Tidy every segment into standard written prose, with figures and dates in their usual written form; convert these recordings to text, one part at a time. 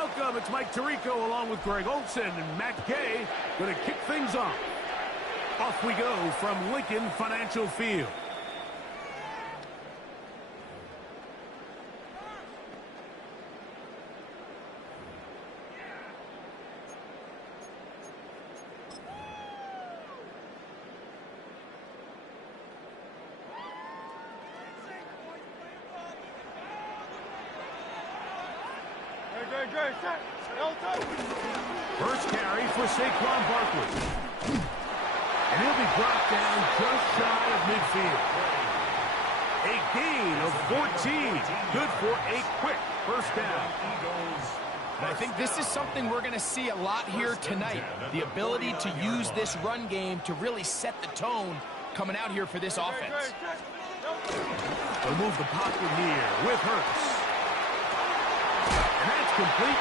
Welcome, it's Mike Tirico along with Greg Olson and Matt Gay. Going to kick things off. Off we go from Lincoln Financial Field. First carry for Saquon Barkley. And he'll be brought down just shy of midfield. A gain of 14. Good for a quick first down. And I think this is something we're going to see a lot here tonight. The ability to use this run game to really set the tone coming out here for this offense. They'll move the pocket here with Hurts. And that's complete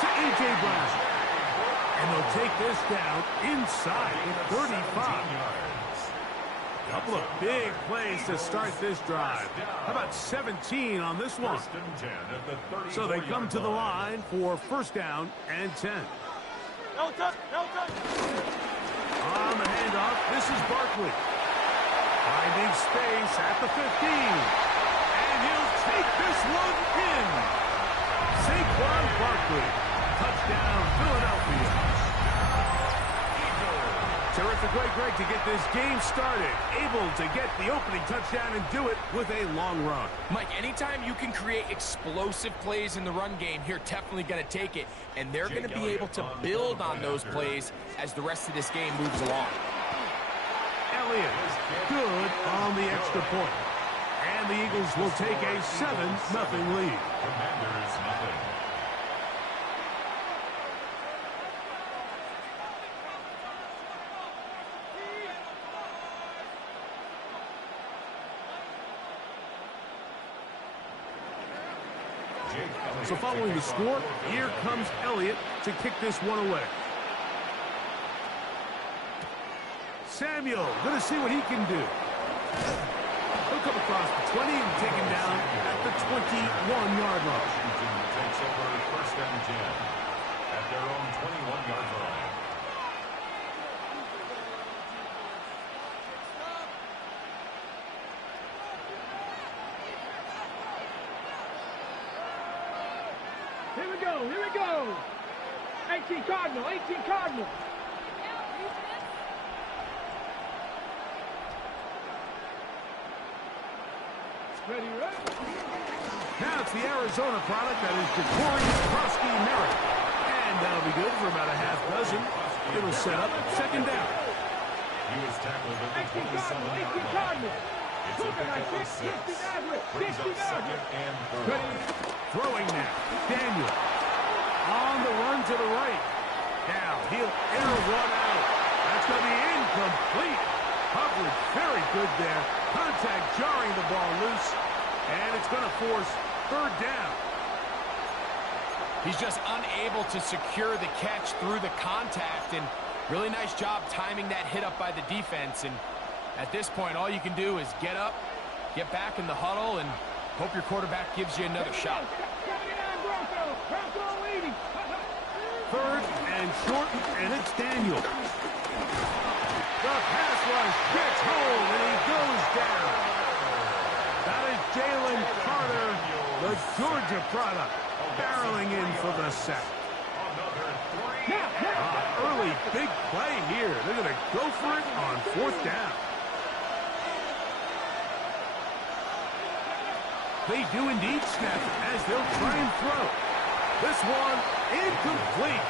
to A.J. Brown. And they'll take this down inside the 35. Couple of big plays to start this drive. How about 17 on this one? So they come to the line for first down and 10. On the handoff, this is Barkley. Finding space at the 15. And he'll take this one in. Saquon Barkley. Touchdown, Philadelphia. Terrific way, Greg, to get this game started. Able to get the opening touchdown and do it with a long run. Mike, anytime you can create explosive plays in the run game, you're definitely going to take it. And they're going to be able to build on those plays as the rest of this game moves along. Elliott, good on the extra point. And the Eagles will take a 7-0 lead. Commanders nothing. So following the score, here comes Elliott to kick this one away. Samuel, going to see what he can do. He'll come across the 20 and take him down at the 21-yard line. Washington takes over first and 10 at their own 21-yard line. Here we go. 18 Cardinal. Ready, right? Now it's the Arizona product that is Jacory Krosky Merritt. And that'll be good for about a half dozen. It'll set up second down. He was tackled at the 27-yard line. It's a pick of 6. Brings up second and 4. Throwing now. Daniel. On the run to the right. Now he'll air one out. That's going to be incomplete. Coverage very good there. Contact jarring the ball loose. And it's going to force third down. He's just unable to secure the catch through the contact. And really nice job timing that hit up by the defense. And at this point, all you can do is get up, get back in the huddle, and hope your quarterback gives you another shot. Third and short, and it's Daniel. The pass rush gets home, and he goes down. That is Jalen Carter, the Georgia product, barreling in for the sack. Early big play here. They're going to go for it on fourth down. They do indeed snap it as they'll try and throw. This one incomplete.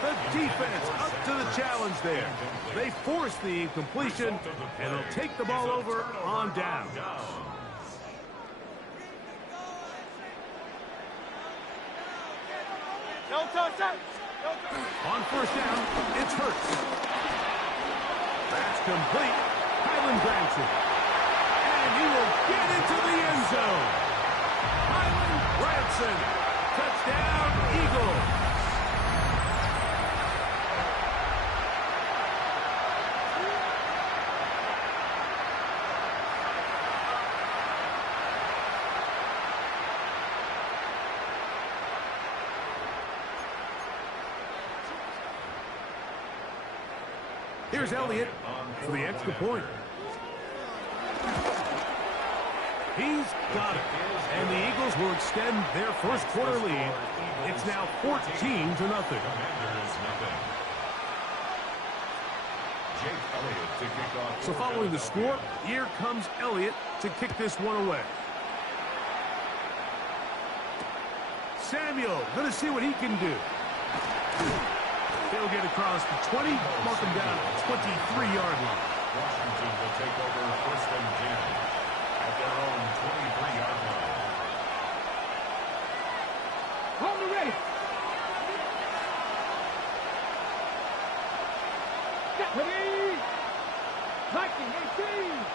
The defense up to the challenge there. They force the incompletion, and they'll take the ball over on down. On first down, it's Hurts. That's complete. Kylan Branson. And he will get into the end zone. Kylan Branson. Touchdown, Eagles. Here's Elliott for the extra point. He's got it. And the Eagles will extend their first quarter lead. It's now 14-0. So following the score, here comes Elliott to kick this one away. Samuel, going to see what he can do. He'll get across the 20, mark him down at the 23-yard line. Washington will take over 1st and 10 at their own 23-yard line. Hold it ready. Ready. Viking 18.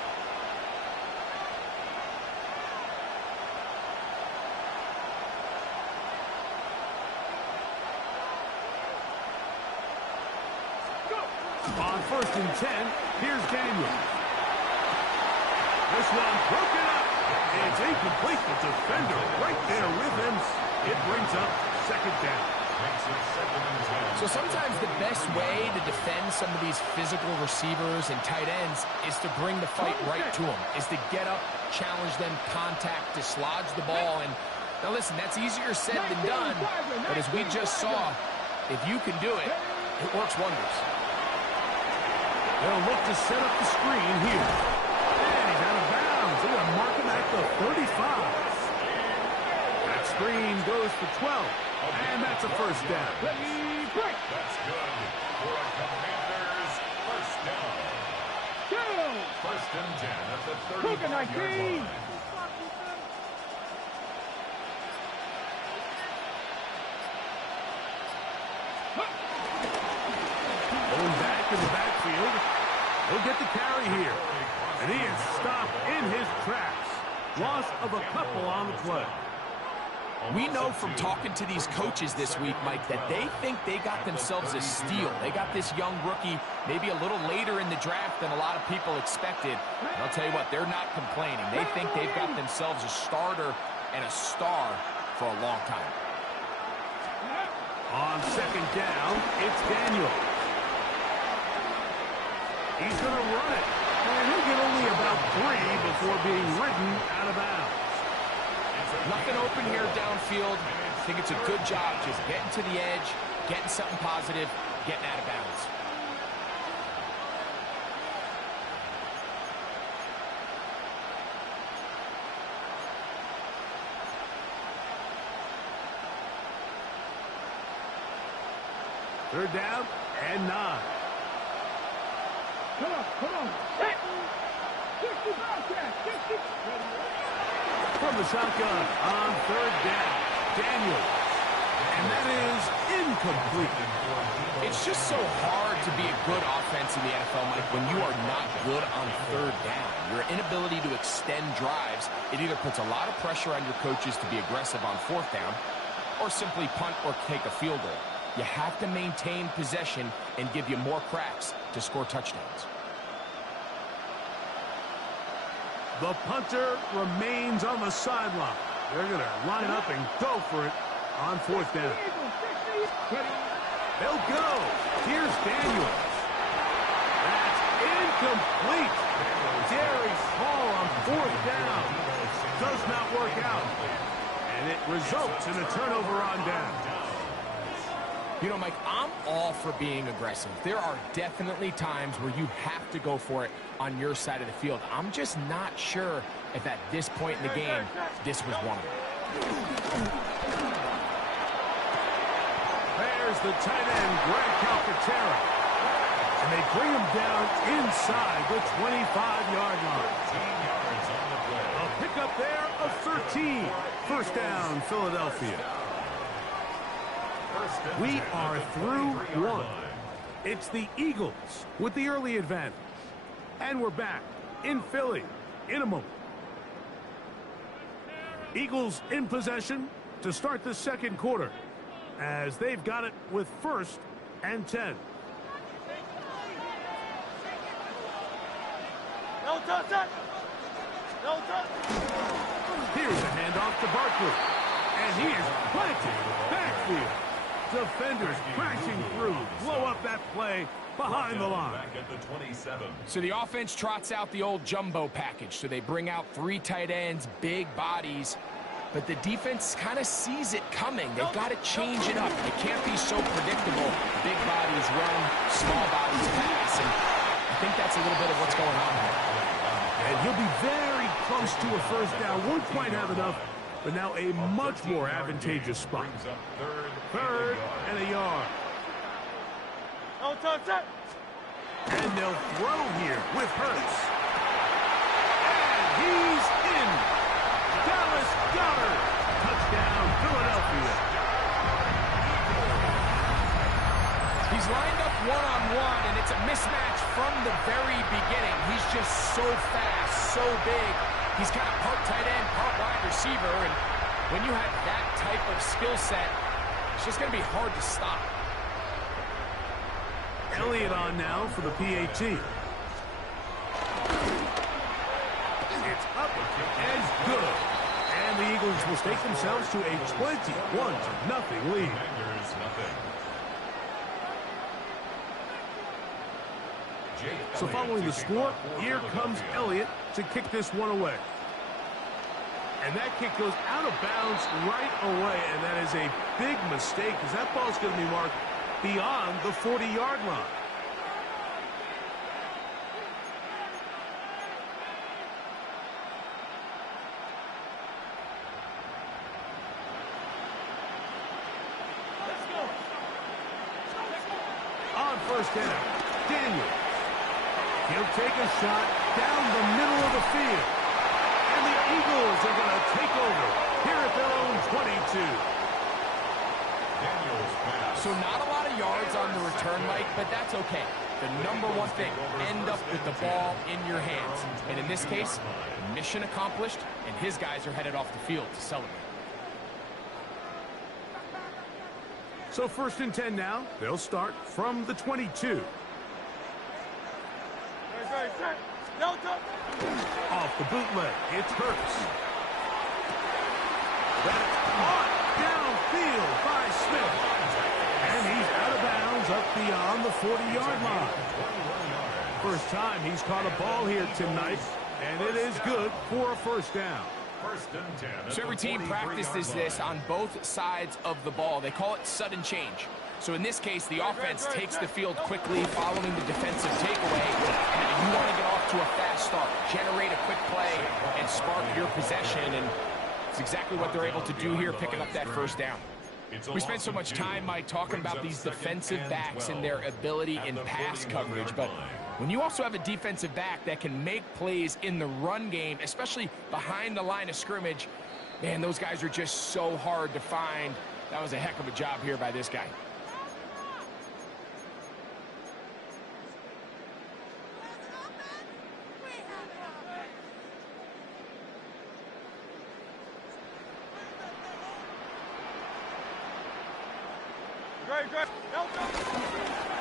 On 1st and 10, here's Daniel. This one broken up. It's incomplete. The defender right there with him. It brings up 2nd down. Makes it 2nd and 10. So sometimes the best way to defend some of these physical receivers and tight ends is to bring the fight right to them, is to get up, challenge them, contact, dislodge the ball. And now listen, that's easier said than done, but as we just saw, if you can do it, it works wonders. They'll look to set up the screen here. And he's out of bounds. They're going to mark him at the 35. That screen goes for 12. And that's a 1st down. That's good for a Commanders 1st down. 1st and 10 at the 35-yard line. Going back in the backfield. He'll get the carry here. And he is stopped in his tracks. Loss of a couple on the play. We know from talking to these coaches this week, Mike, that they think they got themselves a steal. They got this young rookie maybe a little later in the draft than a lot of people expected. And I'll tell you what, they're not complaining. They think they've got themselves a starter and a star for a long time. On 2nd down, it's Daniel. He's going to run it. And he'll get only about 3 before being ridden out of bounds. Nothing open here downfield. I think it's a good job just getting to the edge, getting something positive, getting out of bounds. Third down and 9. Come on. 60 Bobcat. 60. From the shotgun on 3rd down, Daniel. And that is incomplete. It's just so hard to be a good offense in the NFL, Mike, when you are not good on 3rd down. Your inability to extend drives, it either puts a lot of pressure on your coaches to be aggressive on 4th down or simply punt or take a field goal. You have to maintain possession and give you more cracks to score touchdowns. The punter remains on the sideline. They're going to line up and go for it on 4th down. They'll go. Here's Daniels. That's incomplete. Darius Hall on 4th down. Does not work out. And it results in a turnover on down. You know, Mike, I'm all for being aggressive. There are definitely times where you have to go for it on your side of the field. I'm just not sure if at this point in the game, this was one of them. There's the tight end, Greg Calcaterra. And they bring him down inside the 25-yard line. 13 yards on the play. A pickup there of 13. 1st down, Philadelphia. We are through 1. It's the Eagles with the early advantage. And we're back in Philly in a moment. Eagles in possession to start the 2nd quarter as they've got it with 1st and 10. No touch. Here's a handoff to Barkley. And he is planted backfield. Defenders crashing through, blow up that play, behind the line. Back at the 27. So the offense trots out the old jumbo package. So they bring out 3 tight ends, big bodies. But the defense kind of sees it coming. They've got to change it up. It can't be so predictable. Big bodies run, small bodies pass. And I think that's a little bit of what's going on here. And he'll be very close to a first down. Won't quite have enough, but now a much more advantageous spot. Third and a yard. And they'll throw here with Hurts. And he's in. Dallas Goedert. Touchdown, Philadelphia. He's lined up one-on-one, and it's a mismatch from the very beginning. He's just so fast, so big. He's kind of part tight end, part wide receiver, and when you have that type of skill set, it's just going to be hard to stop. Elliott on now for the PAT. It's up and good. And the Eagles will stake themselves to a 21-0 lead. So following the score, here comes Elliott to kick this one away. And that kick goes out of bounds right away, and that is a big mistake because that ball's going to be marked beyond the 40-yard line. On first down, Daniels. He'll take a shot down the middle of the field. And the Eagles are going to take over here at their own 22. So not a lot of yards on the return, Mike, but that's okay. The number one thing, end up with the ball in your hands. And in this case, mission accomplished, and his guys are headed off the field to celebrate. So first and 10 now. They'll start from the 22. Off the bootleg, it's Hurts. That's caught downfield by Smith. And he's out of bounds up beyond the 40-yard line. First time he's caught a ball here tonight, and it is good for a first down. So every team practices this on both sides of the ball. They call it sudden change. So in this case, the offense takes the field quickly following the defensive takeaway. And you want to get off to a fast start, generate a quick play, and spark your possession. And it's exactly what they're able to do here, picking up that first down. We spent so much time, Mike, talking about these defensive backs and their ability in pass coverage. But when you also have a defensive back that can make plays in the run game, especially behind the line of scrimmage, man, those guys are just so hard to find. That was a heck of a job here by this guy.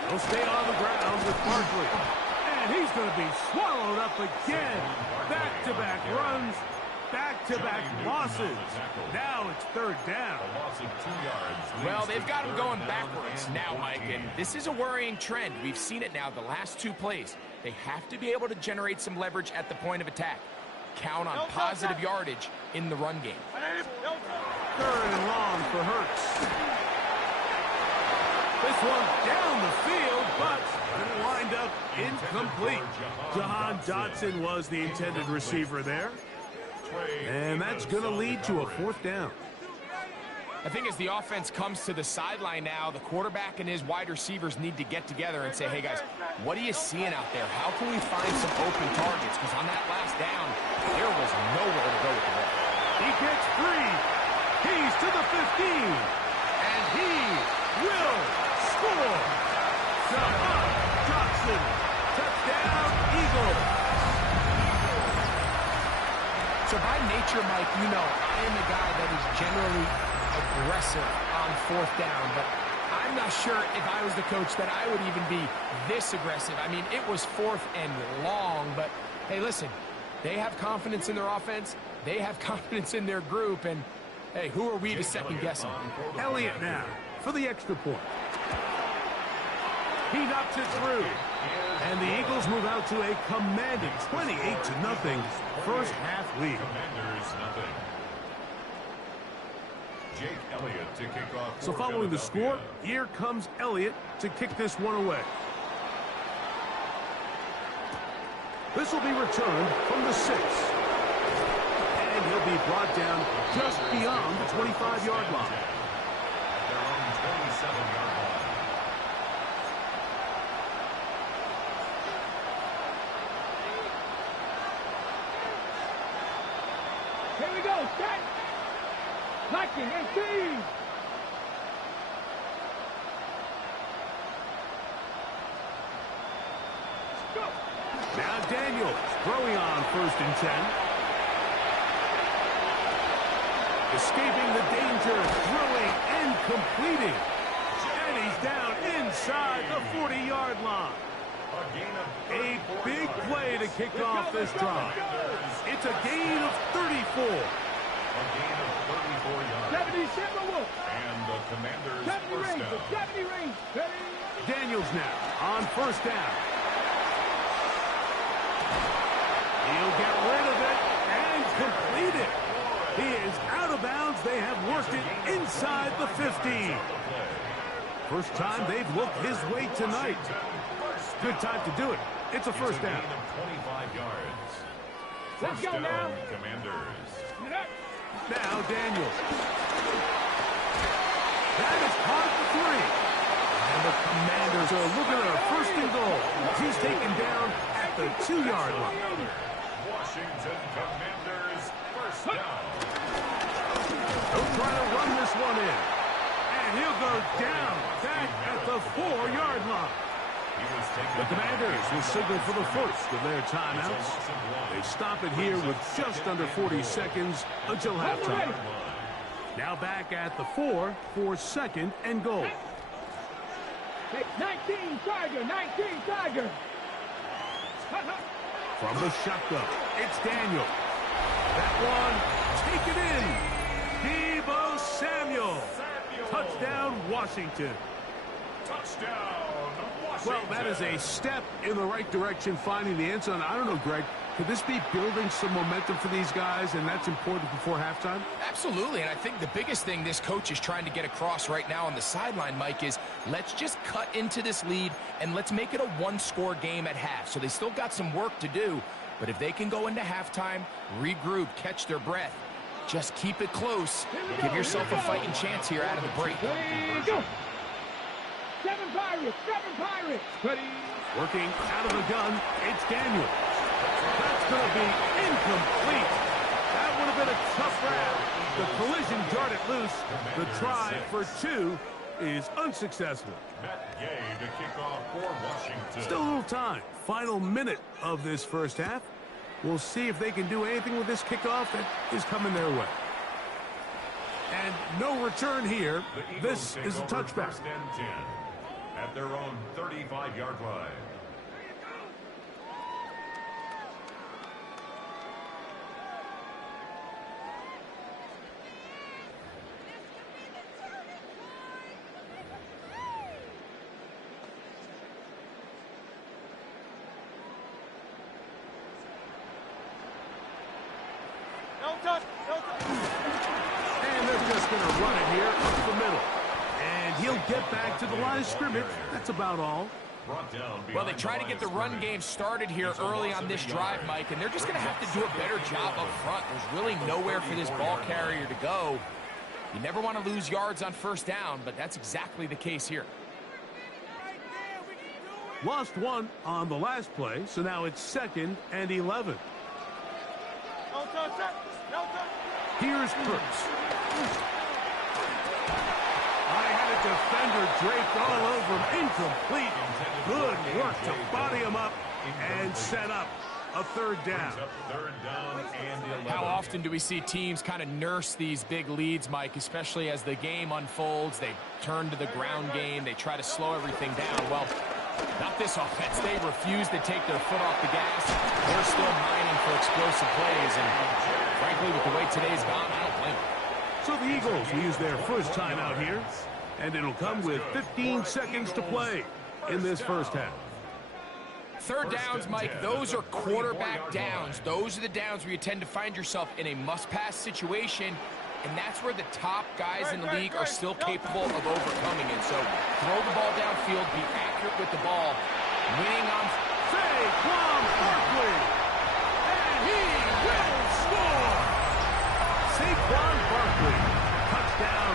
He'll stay on the ground with Barkley. And he's going to be swallowed up again. Back-to-back runs, back-to-back losses. Now it's third down. Well, they've got him going backwards now, Mike, and this is a worrying trend. We've seen it now the last 2 plays. They have to be able to generate some leverage at the point of attack. Count on positive yardage in the run game. Third and long for Hurts. This one down the field, but it lined up incomplete. Jahan Dotson was the intended receiver there. And that's going to lead to a fourth down. I think as the offense comes to the sideline now, the quarterback and his wide receivers need to get together and say, hey, guys, what are you seeing out there? How can we find some open targets? Because on that last down, there was nowhere to go with the ball. He gets free. He's to the 15. And he will score. Jahan Dotson. Touchdown, Eagles. So by nature, Mike, you know, I am a guy that is generally aggressive on fourth down, but I'm not sure if I was the coach that I would even be this aggressive. I mean, it was fourth and long, but hey, listen, they have confidence in their offense, they have confidence in their group, and hey, who are we to second guess them? Elliott now for the extra point. He knocks it through. And the Eagles move out to a commanding 28-0 first half lead. Commanders, nothing. Jake Elliott to kick off. So following the score, here comes Elliott to kick this one away. This will be returned from the 6. And he'll be brought down just beyond the 25-yard line. At their own 27-yard line. Here we go, set. Liking 18. Go. Now Daniels throwing on 1st and 10. Escaping the danger, throwing and completing. And he's down inside the 40-yard line. A big play to kick off this drive. It's a gain of 34. A gain of 34 yards. 77 Wolf. And the Commanders 70 first range. down. 70 range. Ready? Daniels now on 1st down. He'll get rid of it and complete it. He is out of bounds. They have worked it inside the 15. First time they've looked his way tonight. Good time to do it. It's a first down. Gain of 25 yards. Let's go First now. down, Commanders. Get up. Now Daniels. That is caught at the 3. And the Commanders are looking at a 1st and goal. He's taken down at the 2-yard line. Washington Commanders first down. He'll try to run this one in. And he'll go down back at the 4-yard line. The Commanders will signal for the first of their timeouts. They stop it here with just under 40 seconds until halftime. Now back at the 4 for 2nd and goal. Hey, 19 Tiger. 19 Tiger. From the shotgun, it's Daniel. That one, take it in. Deebo Samuel. Touchdown, Washington. Touchdown, Washington. Well, that is a step in the right direction, finding the end zone. I don't know, Greg. Could this be building some momentum for these guys, and that's important before halftime? Absolutely, and I think the biggest thing this coach is trying to get across right now on the sideline, Mike, is let's just cut into this lead, and let's make it a one-score game at half. So they still got some work to do, but if they can go into halftime, regroup, catch their breath, just keep it close, give yourself a fighting chance here out of the break. There you go. 7 Pirates. 7 Pirates. Ready? Working out of the gun, it's Daniel. That's going to be incomplete. That would have been a tough grab. The collision jarred it loose. The try for 2 is unsuccessful. Matt Gay to kick off for Washington. Still a little time. Final minute of this first half. We'll see if they can do anything with this kickoff that is coming their way. And no return here. This is a touchback. 1st and 10 at their own 35-yard line. And they're just going to run it here up the middle. And he'll get back to the line of scrimmage. That's about all. Well, they try to get the run game started here early on this drive, Mike, and they're just going to have to do a better job up front. There's really nowhere for this ball carrier to go. You never want to lose yards on 1st down, but that's exactly the case here. Lost 1 on the last play, so now it's 2nd and 11. Here's Kurtz. I had a defender draped all over him. Incomplete. Good work to body him up and set up a 3rd down. How often do we see teams kind of nurse these big leads, Mike, especially as the game unfolds? They turn to the ground game. They try to slow everything down. Well, not this offense. They refuse to take their foot off the gas. They're still mining for explosive plays, and frankly, with the way today's gone, I don't blame them. So the Eagles will use their first timeout here, and it'll come with 15 seconds to play. in this first half. Third downs, Mike, those are quarterback downs. Those are the downs where you tend to find yourself in a must-pass situation, and that's where the top guys in the league are still capable of overcoming it. So throw the ball downfield, be accurate with the ball, winning on Saquon Barkley, and he will score. Saquon Barkley, touchdown